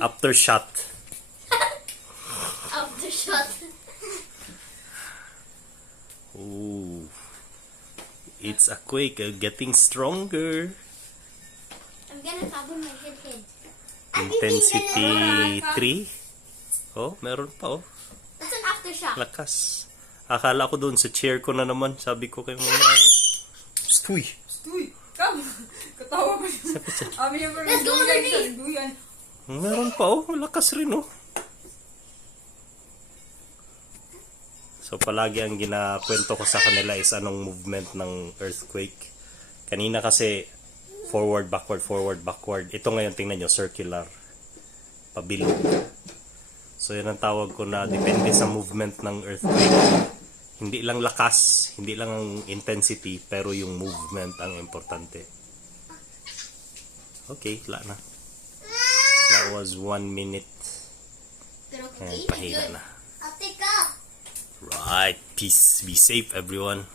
Aftershock. Aftershock. Ooh. It's a quake getting stronger. I'm gonna cover my head. Intensity 3. Oh, meron pa oh. That's an aftershock. Lakas. Akala ko doon sa chair ko na naman. Sabi ko kay mama. Uy. Uy, come! Katawa ko siya. Let's go underneath! Meron pa oh. Malakas rin oh. So palagi ang ginakwento ko sa kanila is anong movement ng earthquake. Kanina kasi forward, backward. Ito ngayon tingnan nyo, circular. Pabilog. So yan ang tawag ko na depende sa movement ng earthquake. Hindi lang lakas, hindi lang ang intensity, pero yung movement ang importante. Okay, wala na. That was 1 minute. Pero And okay, pahina good. na. I'll take up. Right, peace. Be safe, everyone.